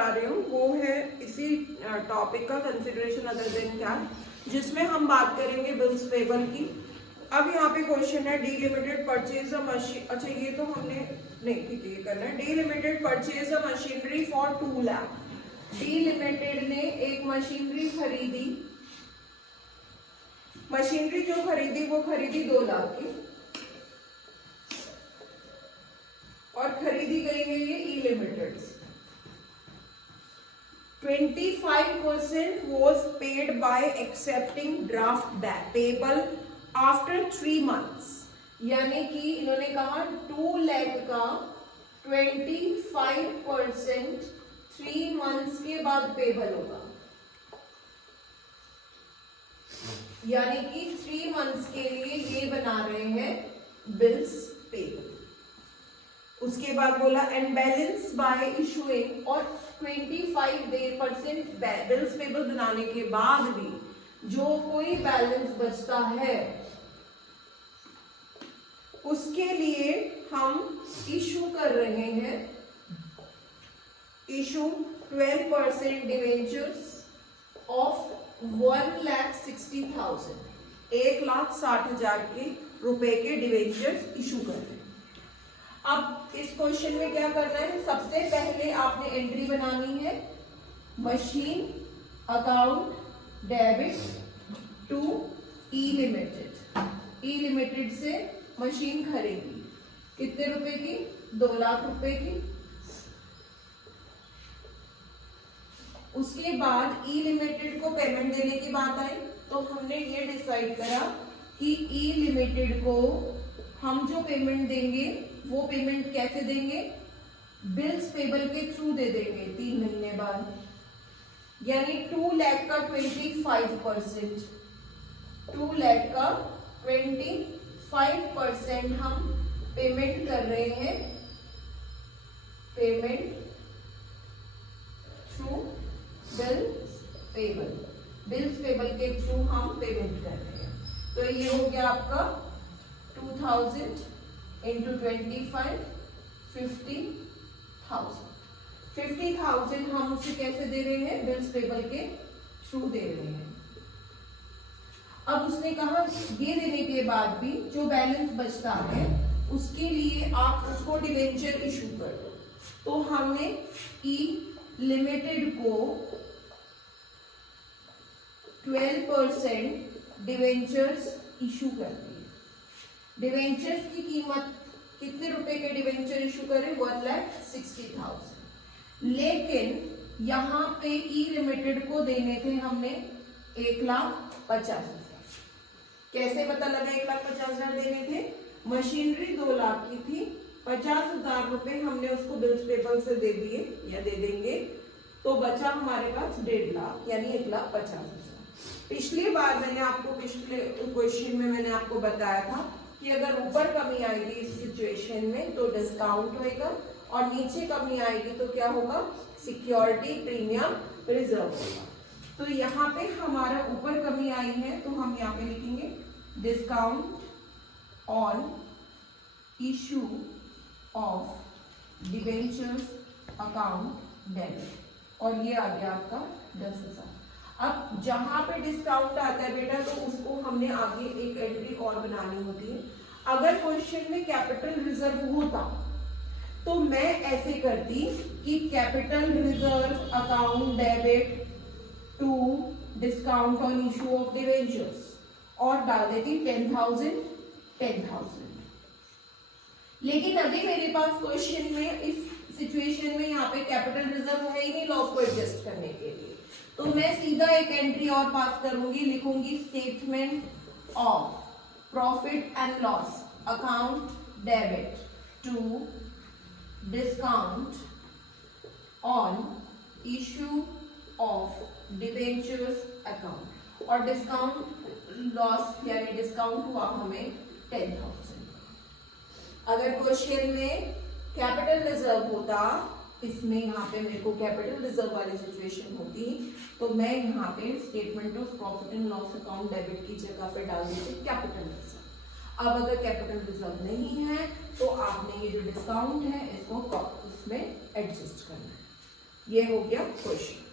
करा रही हूँ वो है इसी टॉपिक का कंसिडरेशन अदर देन कैश, जिसमें हम बात करेंगे बिल्स पेबल की। अब यहाँ पे क्वेश्चन है डीलिमिटेड परचेज अ मशीन, अच्छा ये तो हमने नहीं, ठीक है ये करना है। Delimited purchase a machinery for 2 lakh. Delimited ने एक मशीनरी खरीदी, मशीनरी जो खरीदी वो खरीदी 2 लाख की, और खरीदी गई है ये ई limited. 25% was paid by accepting draft back payable after 3 months। यानी कि इन्होंने कहा 2 लाख का 25% 3 मंथ्स के बाद पेबल होगा, यानी कि 3 मंथ्स के लिए ये बना रहे हैं बिल्स पेबल। उसके बाद बोला एंड बैलेंस बाय इशूइंग, और 25% बिल्स पेबल बनाने के बाद भी जो कोई बैलेंस बचता है उसके लिए हम इशू कर रहे हैं, इशू 12% डिवेंचर्स ऑफ 1,60,000, 1,60,000 के रुपए के डिवेंचर्स इशू कर रहे हैं। अब इस क्वेश्चन में क्या करना है, सबसे पहले आपने एंट्री बनानी है machine account debit to E limited. E limited से मशीन खरीदी कितने रुपए की, 2 लाख रुपए की। उसके बाद ई लिमिटेड को पेमेंट देने की बात आई, तो हमने ये डिसाइड करा कि ई लिमिटेड को हम जो पेमेंट देंगे वो पेमेंट कैसे देंगे, बिल्स पेबल के थ्रू दे देंगे 3 महीने बाद। यानी 2 लाख का 25%, 2 लाख का 25% हम पेमेंट कर रहे हैं, payment through bills payable, bills payable के थ्रू हम पेमेंट कर रहे हैं। तो ये हो गया आपका 2000 into 25, 50,000। 50,000 हम उसे कैसे दे रहे हैं, बिल्स पेबल के थ्रू दे रहे हैं। अब उसने कहा ये देने के बाद भी जो बैलेंस बचता है उसके लिए आप उसको डिवेंचर इशू कर दो। तो हमने ई लिमिटेड को 12% डिवेंचर्स इशू कर दिए। डिवेंचर्स की कीमत कितने रुपए के डिवेंचर इशू करें, 1,60,000। लेकिन यहाँ पे ई लिमिटेड को देने थे हमने 1,50,000। कैसे पता लगा 1,50,000 देने थे, मशीनरी 2 लाख की थी, 50,000 रुपए हमने उसको बिल्स पेबल से दे दिए या दे देंगे, तो बचा हमारे पास 1.5 लाख यानी 1,50,000। पिछली बार मैंने आपको पिछले क्वेश्चन में मैंने आपको बताया था कि अगर ऊपर कमी आएगी इस सिचुएशन में तो डिस्काउंट होएगा, और नीचे कमी आएगी तो क्या होगा, सिक्योरिटी प्रीमियम रिजर्व होगा। तो यहाँ पे हमारा ऊपर कमी आई है तो हम यहाँ पे लिखेंगे discount on issue of debentures account debit, और ये आ गया आपका 10,000। अब जहां पे डिस्काउंट आता है बेटा तो उसको हमने आगे एक एंट्री और बनानी होती है। अगर क्वेश्चन में कैपिटल रिजर्व होता तो मैं ऐसे करती कि capital reserve account debit to discount on issue of debentures, और डाल देती 10,000 10,000। लेकिन अभी मेरे पास क्वेश्चन में इस सिचुएशन में यहाँ पे कैपिटल रिजर्व है ही नहीं लॉस को एडजस्ट करने के लिए, तो मैं सीधा एक एंट्री और पास करूंगी, लिखूंगी statement of profit and loss account debit to discount on issue of debentures account, और डिस्काउंट लॉस यानी डिस्काउंट हुआ हमें 10,000। अगर क्वेश्चन में कैपिटल रिजर्व होता, इसमें यहाँ पे मेरे को कैपिटल रिजर्व वाली सिचुएशन होती तो मैं यहाँ पे statement of profit and loss account debit की जगह पे डाल देती कैपिटल रिजर्व। अब अगर कैपिटल रिजर्व नहीं है तो आपने ये जो डिस्काउंट है इसको इसमें एडजस्ट करना है। ये हो गया क्वेश्चन।